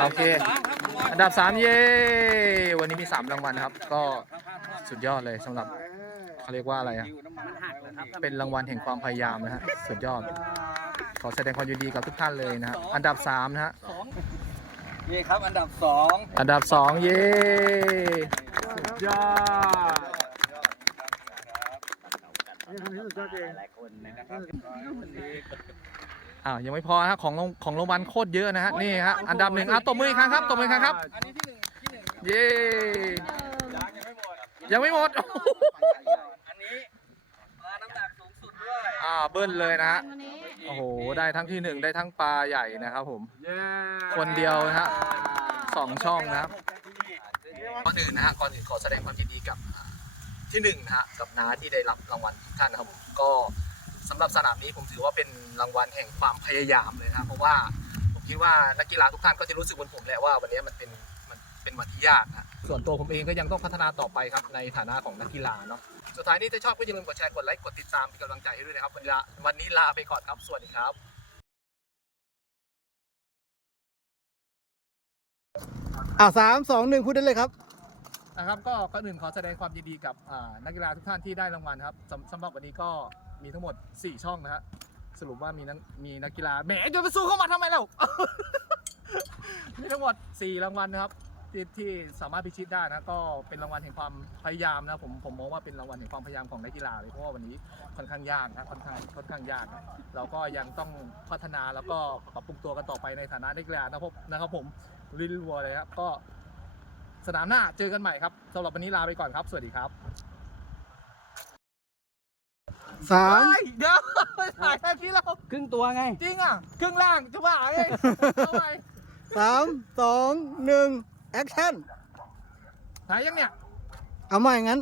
โอเค อันดับ 3 เย้ วันนี้มี 3 รางวัลนะครับ ก็สุดยอดเลยสำหรับเขาเรียกว่าอะไรอะเป็นรางวัลแห่งความพยายามนะฮะ สุดยอด ขอแสดงความยินดีกับทุกท่านเลยนะฮะ อันดับ 3 นะฮะนี่ครับ อันดับสองอันดับ 2 เย้ยอด อ้าวยังไม่พอฮะของรางของรางวัลโคตรเยอะนะฮะนี่ฮะอันดับหนึ่งอะตบมืออีกครั้งครับตบมืออีกครั้งครับ อันนี้ที่หนึ่งที่หนึ่งเย้ยังยังไม่หมดยังไม่หมดอันนี้ปลาน้ำหนักสูงสุดด้วยอ่าเบิ้ลเลยนะฮะวันนี้โอ้โหได้ทั้งที่หนึ่งได้ทั้งปลาใหญ่นะครับผมคนเดียวนะฮะ สองช่องนะครับ ก่อนอื่นนะฮะก่อนอื่นขอแสดงความยินดีกับอ่าที่หนึ่งนะฮะกับน้าที่ได้รับรางวัลทุกท่านนะครับผมก็ สำหรับสนามนี้ผมถือว่าเป็นรางวัลแห่งความพยายามเลยนะครับเพราะว่าผมคิดว่านักกีฬาทุกท่านก็จะรู้สึกเหมือนผมแหละว่าวันนี้มันเป็นมันเป็นวันที่ยากนะส่วนตัวผมเองก็ยังต้องพัฒนาต่อไปครับในฐานะของนักกีฬาเนาะสุดท้ายนี้ถ้าชอบก็อย่าลืมกดแชร์กดไลค์กดติดตามเป็นกำลังใจให้ด้วยนะครับวันนี้ลาวันนี้ลาไปก่อนครับสวัสดีครับอ่าสามสองหนึ่งพูดได้เลยครับ นะครับก็ก่อนอื่นขอแสดงความยินดีกับนักกีฬาทุกท่านที่ได้รางวัลครับสำสำหรับวันนี้ก็มีทั้งหมด 4 ช่องนะฮะสรุปว่ามีนักมีนักกีฬาแหมจะไปสู้เข้ามาทำไมเล่า มีทั้งหมด 4 รางวัลนะครับที่ที่สามารถพิชิตได้นะก็เป็นรางวัลแห่งความพยายามนะผมผมมองว่าเป็นรางวัลแห่งความพยายามของนักกีฬาเลยเพราะว่าวันนี้ค่อนข้างยากนะค่อนข้างค่อนข้างยากนะเราก็ยังต้องพัฒนาแล้วก็ปรับปรุงตัวกันต่อไปในฐานะนักกีฬานะครับนะครับผมรินวัวเลยครับก็ สนามหน้าเจอกันใหม่ครับสำหรับวันนี้ลาไปก่อนครับ สวัสดีครับสามเฮ้ยเดี๋ยวถ่ายแค่ที่เราครึ่งตัวไง จริงอะครึ่งล่างจะว่าไงทำไมสามสองหนึ่งแอคชั่นถ่ายยังเนี่ย เอาใหม่งั้น